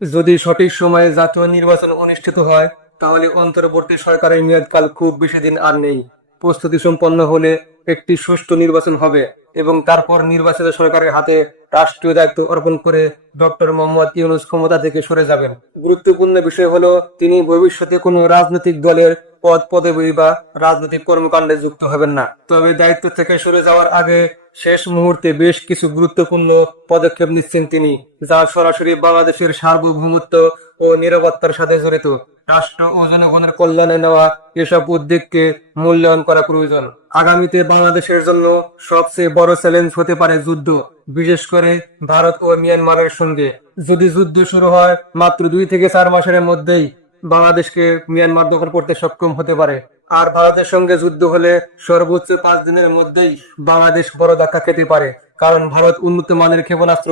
যদি সঠিক সময়ে জাতীয় নির্বাচন অনুষ্ঠিত হয়, তাহলে অন্তর্বর্তী সরকারের মেয়াদকাল খুব বেশি দিন আর নেই। প্রস্তুতি সম্পন্ন হলে একটি সুষ্ঠু নির্বাচন হবে এবং তারপর নির্বাচিত সরকারের হাতে রাষ্ট্রীয় দায়িত্ব অর্পণ করে ডক্টর মোহাম্মদ ইউনুস ক্ষমতা থেকে সরে যাবেন। গুরুত্বপূর্ণ বিষয় হলো, তিনি ভবিষ্যতে কোনো রাজনৈতিক দলের পদ, পদবি বা রাজনৈতিক কর্মকাণ্ডে যুক্ত হবেন না। তবে দায়িত্ব থেকে সরে যাওয়ার আগে শেষ মুহূর্তে বেশ কিছু গুরুত্বপূর্ণ পদক্ষেপ নিচ্ছেন তিনি, যা সরাসরি বাংলাদেশের সার্বভৌমত্ব ও নিরাপত্তার সাথে জড়িত। রাষ্ট্র ও জনগণের কল্যাণে নেওয়া এসব উদ্যোগকে মূল্যায়ন করা প্রয়োজন। আগামীতে বাংলাদেশের জন্য সবচেয়ে বড় চ্যালেঞ্জ হতে পারে যুদ্ধ, বিশেষ করে ভারত ও মিয়ানমারের সঙ্গে। যদি যুদ্ধ শুরু হয়, মাত্র দুই থেকে চার মাসের মধ্যেই বাংলাদেশকে মিয়ানমার দখল করতে সক্ষম হতে পারে। আর ভারতের সঙ্গে যুদ্ধ হলে সর্বোচ্চ পাঁচ দিনের মধ্যেই বাংলাদেশ বড় ধাক্কা খেতে পারে। কারণ ভারত উন্নত মানের ক্ষেপণাস্ত্র,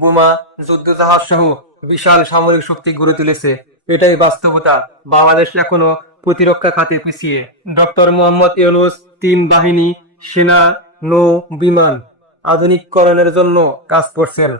বোমা যুদ্ধ জাহাজ সহ বিশাল সামরিক শক্তি গড়ে তুলেছে। এটাই বাস্তবতা। বাংলাদেশ এখনও প্রতিরক্ষা খাতে পিছিয়ে। ডক্টর মোহাম্মদ ইউনুস তিন বাহিনী, সেনা, নৌ, বিমান আধুনিককরণের জন্য কাজ করছেন।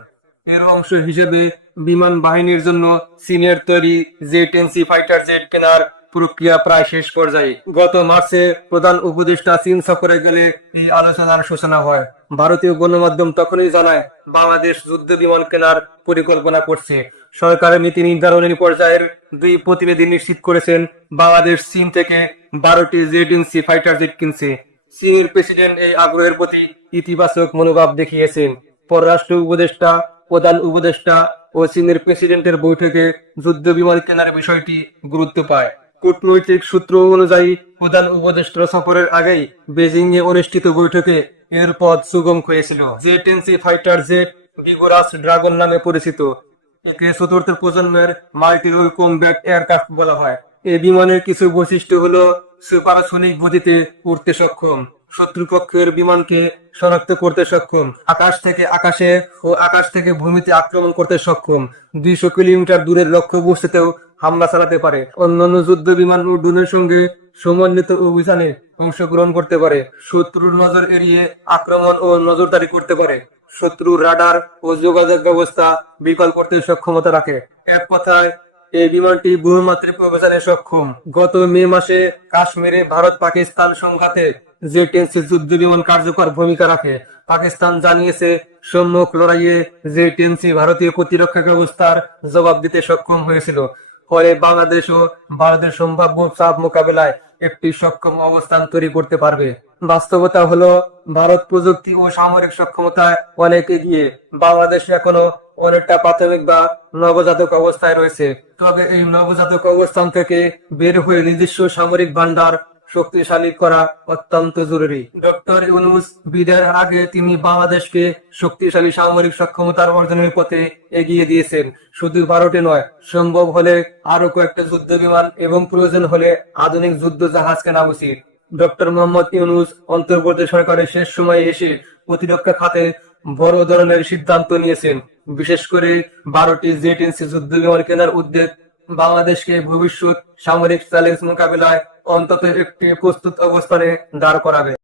এর অংশ হিসেবে বিমান বাহিনীর জন্য চীনের তৈরি জেট এনসি ফাইটার জেট কেনার প্রক্রিয়া প্রায় শেষ পর্যায়ে গত মার্চে প্রধান উপদেষ্টা চীন সফরে গেলে এই আলোচনার সূচনা হয়। ভারতীয় গণমাধ্যম তখনই জানায়, বাংলাদেশ যুদ্ধ বিমান কেনার পরিকল্পনা করছে। সরকারের নীতি নির্ধারণের পর্যায়ের দুই প্রতিনিধি নিশ্চিত করেছেন, বাংলাদেশ চীন থেকে বারোটি জেড সি ফাইটার জেট কিনছে। চীনের প্রেসিডেন্ট এই আগ্রহের প্রতি ইতিবাচক মনোভাব দেখিয়েছেন। পররাষ্ট্র উপদেষ্টা, প্রধান উপদেষ্টা ও চীনের প্রেসিডেন্টের বৈঠকে যুদ্ধ বিমান কেনার বিষয়টি গুরুত্ব পায়। কূটনৈতিক সূত্র অনুযায়ী প্রধান উপদেষ্টা সফরের আগেই বেজিং এ অনুষ্ঠিত বৈঠকে এর পদ সুগম হয়েছিল। জেট এনসি ফাইটার জেট বিগোরাস ড্রাগন নামে পরিচিত। একে চতুর্থ প্রজন্মের মাল্টি রোল কমব্যাট এয়ারক্রাফট বলা হয়। এই বিমানের কিছু বৈশিষ্ট্য হলো সুপারসনিক গতিতে উঠতে সক্ষম, শত্রুপক্ষের বিমানকে শনাক্ত করতে সক্ষম, আকাশ থেকে আকাশে ও আকাশ থেকে ভূমিতে আক্রমণ করতে সক্ষম, দুইশো কিলোমিটার দূরের লক্ষ্য বস্তুতেও হামলা চালাতে পারে। অন্যান্য যুদ্ধ বিমান ও ড্রোনের সঙ্গে সমন্বিত অভিযানে অংশগ্রহণ করতে পারে। শত্রুর নজর এড়িয়ে আক্রমণ ও নজরদারি করতে পারে। শত্রুর রাডার ও যোগাযোগ ব্যবস্থা বিকল করতে সক্ষমতা রাখে। এক কথায়, এই বিমানটি বহুমাত্রিক অভিযানে সক্ষম। গত মে মাসে কাশ্মীরে ভারত পাকিস্তান সংঘাতে যে টেন্সি যুদ্ধ বিমান কার্যকর ভূমিকা রাখে, পাকিস্তান জানিয়েছে, সম্মুখ লড়াইয়ে যে টেন্সি ভারতীয় প্রতিরক্ষা ব্যবস্থার জবাব দিতে সক্ষম হয়েছিল। ফলে বাংলাদেশ ও ভারতের সম্ভাব্য চাপ মোকাবেলায় একটি সক্ষম অবস্থান তৈরি করতে পারবে। বাস্তবতা হলো, ভারত প্রযুক্তি ও সামরিক সক্ষমতায় অনেক এগিয়ে। বাংলাদেশ এখনও অনেকটা প্রাথমিক বা নবজাতক অবস্থায় রয়েছে। তবে এই নবজাতক অবস্থান থেকে বের হয়ে নিজস্ব সামরিক ভান্ডার শক্তিশালী করা অত্যন্ত জরুরি। ডক্টর ইউনুস, বিদায়ের আগে তিনি বাংলাদেশকে শক্তিশালী সামরিক সক্ষমতার অর্জনের পথে এগিয়ে দিয়েছেন। শুধু ভারতে নয়, সম্ভব হলে আরও কয়েকটা যুদ্ধ বিমান এবং প্রয়োজন হলে আধুনিক যুদ্ধ জাহাজ কেনা উচিত। ডক্টর মোহাম্মদ ইউনুস অন্তর্বর্তী সরকারের শেষ সময়ে এসে প্রতিরক্ষা খাতে বড় ধরনের সিদ্ধান্ত নিয়েছেন। বিশেষ করে বারোটি জেট এনসি যুদ্ধ বিমান কেনার উদ্যোগ বাংলাদেশকে ভবিষ্যৎ সামরিক চ্যালেঞ্জ মোকাবিলায় অন্তত একটি প্রস্তুত অবস্থানে দাঁড় করাবে।